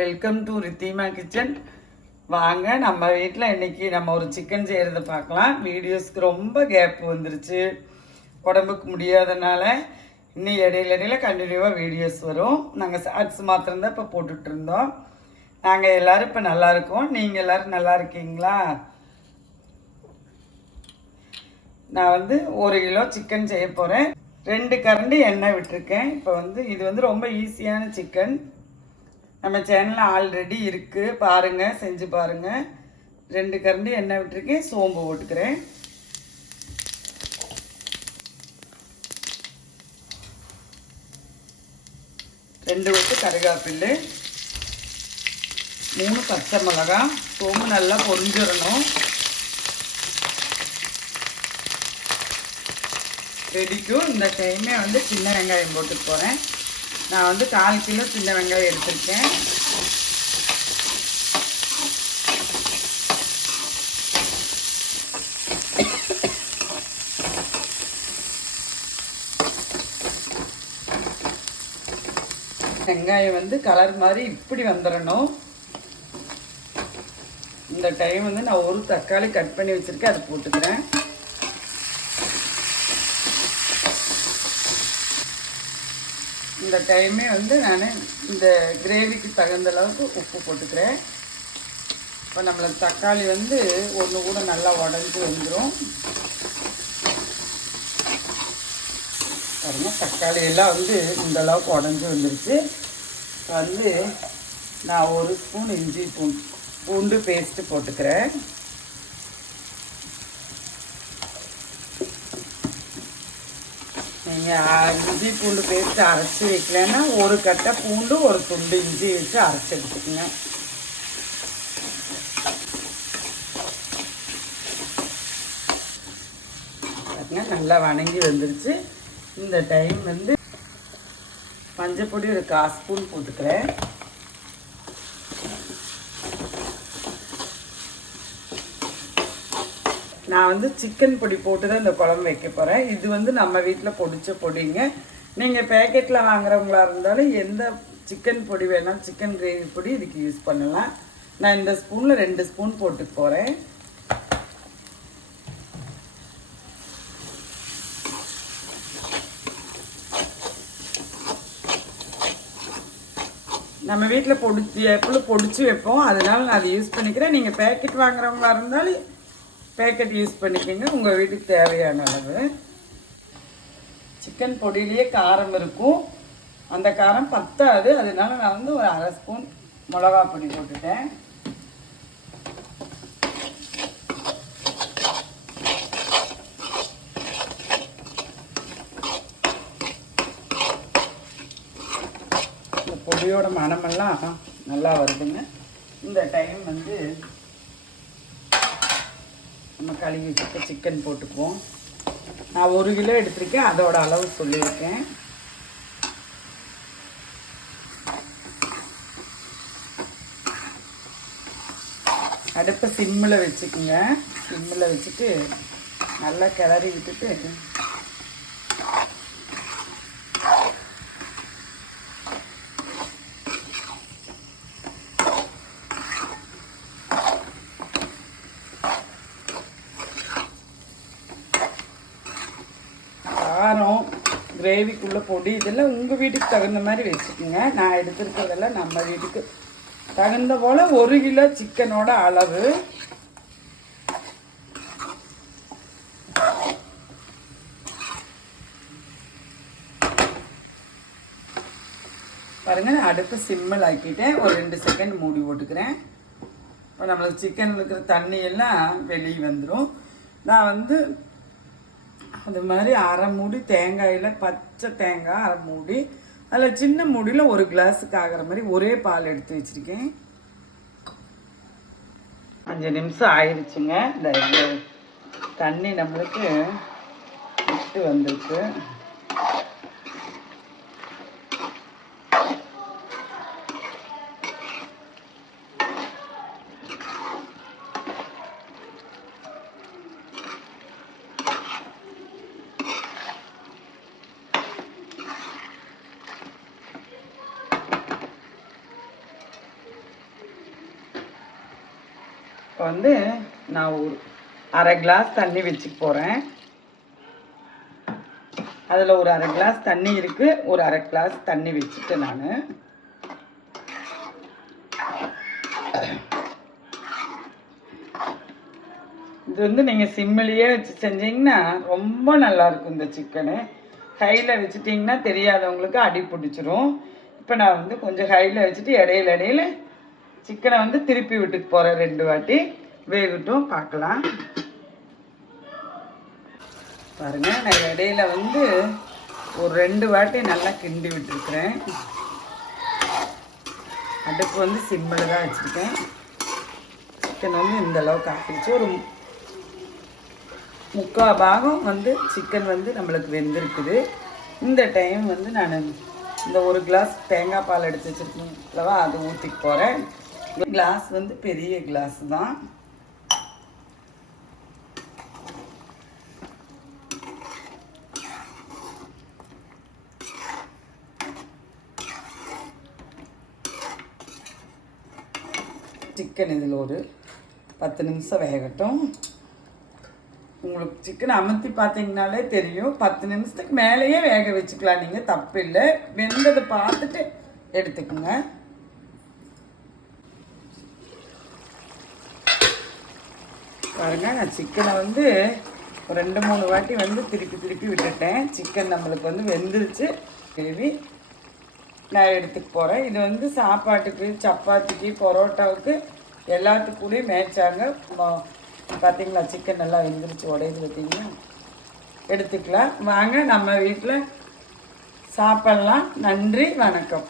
Welcome to Ridhima kitchen. வாங்க நம்ம வீட்டில் இன்றைக்கி நம்ம ஒரு சிக்கன் செய்கிறத பார்க்கலாம். வீடியோஸ்க்கு ரொம்ப கேப் வந்துருச்சு, உடம்புக்கு முடியாதனால இன்னும் இடையில கண்டினியூவாக வீடியோஸ் வரும். நாங்கள் ஷார்ட்ஸ் மாத்திரம்தான் இப்போ போட்டுட்ருந்தோம். நாங்கள் எல்லோரும் இப்போ நல்லா இருக்கோம். நீங்கள் எல்லோரும் நல்லா இருக்கீங்களா? நான் 1 கிலோ சிக்கன் செய்ய போகிறேன். 2 கரண்டி எண்ணெய் விட்டுருக்கேன். இப்போ இது ரொம்ப ஈஸியான சிக்கன். நம்ம சேனலில் ஆல்ரெடி இருக்குது, பாருங்கள், செஞ்சு பாருங்கள். 2 கரண்டி எண்ணெய் விட்டுருக்கேன். சோம்பு போட்டுக்கிறேன். ரெண்டு கொத்து கருவேப்பிலை, 3 பச்சை மிளகாய். சோம்பு நல்லா பொரிஞ்சிடணும். ரெடிக்கும் இந்த டைமே சின்ன வெங்காயம் போட்டு போகிறேன். நான் 1/4 கிலோ சின்ன வெங்காயம் எடுத்திருக்கேன். வெங்காயம் கலர் மாதிரி இப்படி வந்துடணும். இந்த டைம் நான் ஒரு தக்காளி கட் பண்ணி வச்சுருக்கேன், அதை போட்டுக்கிறேன். இந்த டைமே நான் இந்த கிரேவிக்கு தகுந்த அளவுக்கு உப்பு போட்டுக்கிறேன். இப்போ நம்மளுக்கு தக்காளி ஒன்று கூட நல்லா உடஞ்சி வந்துடும். பாருங்கள், தக்காளி எல்லாம் இந்த அளவுக்கு உடஞ்சி வந்துருச்சு. நான் 1 ஸ்பூன் இஞ்சி பூண்டு பேஸ்ட்டு போட்டுக்கிறேன். நீங்கள் இஞ்சி பூண்டு பேஸ்ட்டு அரைச்சி வைக்கலன்னா 1 கட்டை பூண்டு 1 துண்டு இஞ்சி வச்சு அரைச்சி எடுத்துக்கோங்க. பார்த்தீங்கன்னா நல்லா வணங்கி வந்துருச்சு. இந்த டைம் மஞ்சப்பொடி 1/4 ஸ்பூன் போட்டுக்கிறேன். நான் சிக்கன் பொடி போட்டு தான் இந்த குழம்பு வைக்க போகிறேன். இது நம்ம வீட்டில் பொடிச்ச பொடிங்க. நீங்கள் பேக்கெட்டில் வாங்குறவங்களா இருந்தாலும் எந்த சிக்கன் பொடி வேணாலும் சிக்கன் கிரேவி பொடி இதுக்கு யூஸ் பண்ணலாம். நான் இந்த ஸ்பூனில் 2 ஸ்பூன் போட்டு போகிறேன். நம்ம வீட்டில் எப்பளும் பொடிச்சு வைப்போம், அதனால நான் அதை யூஸ் பண்ணிக்கிறேன். நீங்கள் பேக்கெட் வாங்குறவங்களா இருந்தாலும் பேக்கெட் யூஸ் பண்ணிக்கோங்க, உங்கள் வீட்டுக்கு தேவையான அளவு. சிக்கன் பொடியிலேயே காரம் இருக்கும், அந்த காரம் பத்தாது. அதனால நான் ஒரு 1/2 ஸ்பூன் மிளகா பொடி போட்டுட்டேன். இந்த பொடியோட மணமெல்லாம் நல்லா வருதுங்க. இந்த டைம் நம்ம கழுவி வச்சுக்க சிக்கன் போட்டுக்குவோம். நான் 1 கிலோ எடுத்திருக்கேன், அதோட அளவு சொல்லியிருக்கேன். அடுப்பை சிம்மில் வச்சுக்குங்க. சிம்மில் வச்சுட்டு நல்லா கிளறி விட்டுட்டு காரம் கிரேவிக்குள்ளே பொடி இதெல்லாம் உங்கள் வீட்டுக்கு தகுந்த மாதிரி வச்சுக்கோங்க. நான் எடுத்துருக்கிறதெல்லாம் நம்ம வீட்டுக்கு தகுந்த போல் 1 கிலோ சிக்கனோட அளவு. பாருங்கள், நான் அடுப்பு சிம்மில் ஆக்கிட்டேன். ஒரு 2 செகண்ட் மூடி போட்டுக்கிறேன். இப்போ நம்மளுக்கு சிக்கனில் இருக்கிற தண்ணியெல்லாம் வெளியே வந்துடும். நான் அது மாதிரி 1/2 மூடி தேங்காயில், பச்சை தேங்காய் 1/2 மூடி, அதில் சின்ன மூடியில் 1 கிளாஸுக்கு ஆகிற மாதிரி ஒரே பால் எடுத்து வச்சுருக்கேன். 5 நிமிஷம் ஆயிடுச்சுங்க. இந்த தண்ணி நம்மளுக்கு விட்டு வந்துருக்கு. இப்போ வந்து நான் ஒரு அரை கிளாஸ் தண்ணி வச்சுக்க போகிறேன். அதில் ஒரு அரை கிளாஸ் தண்ணி இருக்குது. ஒரு அரை கிளாஸ் தண்ணி வச்சுட்டு நான் இது வந்து நீங்கள் சிம்மிலேயே வச்சு செஞ்சிங்கன்னா ரொம்ப நல்லாயிருக்கும். இந்த சிக்கனு ஹையில் வச்சுட்டிங்கன்னா தெரியாதவங்களுக்கு அடி பிடிச்சிரும். இப்போ நான் வந்து கொஞ்சம் ஹையில் வச்சுட்டு இடையில சிக்கனை வந்து திருப்பி விட்டுட்டு போகிறேன். 2 வாட்டி வேகட்டும், பார்க்கலாம். பாருங்கள், நான் இடையில வந்து ஒரு 2 வாட்டி நல்லா கிண்டி விட்டுருக்குறேன். அடுப்பு வந்து சிம்மில் தான் வச்சுருக்கேன். சிக்கன் வந்து இந்த அளவுக்கு ஆக்கிடுச்சு. ஒரு 3/4 பாகம் வந்து சிக்கன் வந்து நம்மளுக்கு வெந்திருக்குது. இந்த டைம் வந்து நான் இந்த ஒரு கிளாஸ் தேங்காய் பால் எடுத்து வச்சுருக்கேன் அல்லவா, அது ஊற்றிக்க போகிறேன். கிளாஸ் வந்து பெரிய கிளாஸ் தான். சிக்கன் இதில் ஒரு 10 நிமிஷம் வேகட்டும். உங்களுக்கு சிக்கன் அமுத்தி பார்த்தீங்கனாலே தெரியும். 10 நிமிஷத்துக்கு மேலேயே வேக வச்சுக்கலாம் நீங்கள், தப்பு இல்லை. வெந்ததை பார்த்துட்டு எடுத்துக்கோங்க. பாருங்கள், நான் சிக்கனை வந்து 2-3 வாட்டி வந்து திருப்பி விட்டுட்டேன். சிக்கன் நம்மளுக்கு வந்து வெந்துருச்சு. கிரேவி நான் எடுத்துக்க போகிறேன். இது வந்து சாப்பாட்டுக்கு, சப்பாத்திக்கு, பரோட்டாவுக்கு எல்லாத்துக்கூடயும் மேய்ச்சாங்க. பார்த்தீங்களா, சிக்கன் நல்லா வெந்துருச்சு, உடையுது பார்த்தீங்களா. எடுத்துக்கலாம் வாங்க, நம்ம வீட்டில் சாப்பிட்லாம். நன்றி, வணக்கம்.